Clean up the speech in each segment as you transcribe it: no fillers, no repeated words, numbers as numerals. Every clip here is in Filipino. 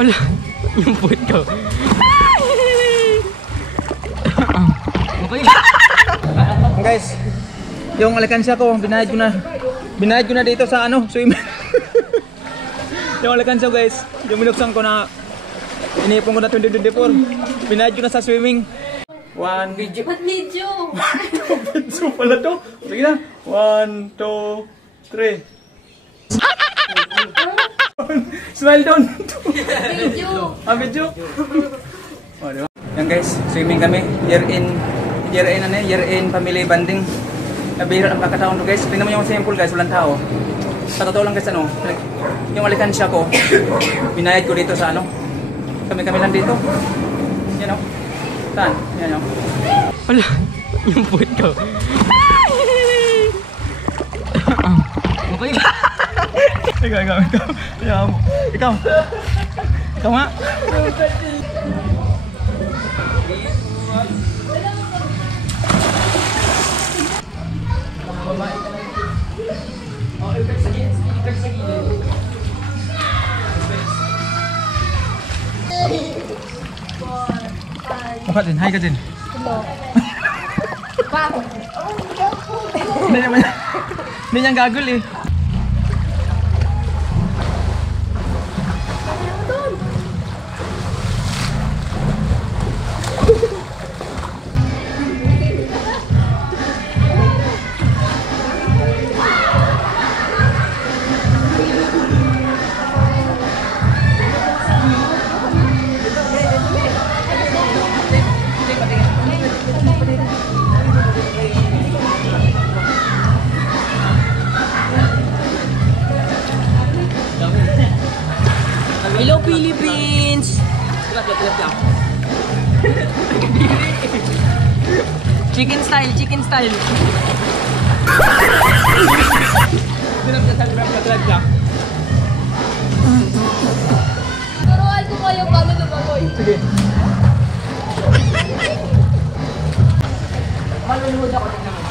Wala, yung puwit ko. Guys, yung alkansya ko, binayad ko na dito sa ano, swimming. Yung alkansya guys, yung minuksan ko na inipon ko na 2024. Binayad ko na sa swimming. One video. Ba't video? Video pala to. Sige na. 1, 2, 3. Smile down. Video. Video. Oh, diba? Yan guys, swimming kami. Year in family bonding. Nabihira ang pagkataon to guys. Tingnan mo yung simple guys, walang tao. Sa totoo lang guys, ano, yung alkansya ko, binayad ko dito sa ano. Kami lang dito. Yan o. Saan? Yan o. Wala, yung puwit ko. Ikaw. Ikaw nga. Mukha din, hi ka din. Hindi niyang gagol eh. Hello Philippines! Chicken style. Turuan ko kayo paano lumaboy. Sige. Maluluhod ako din naman.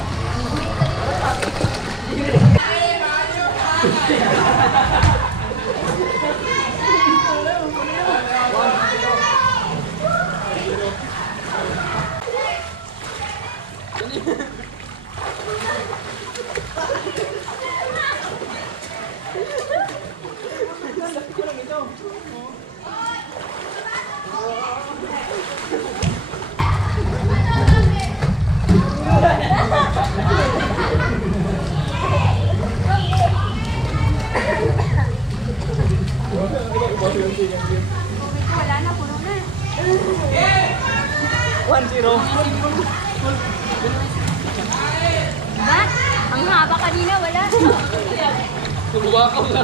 Wala na, puno na. 1-0. Ba? Ang haba kanina, wala. Tuluwa ka na.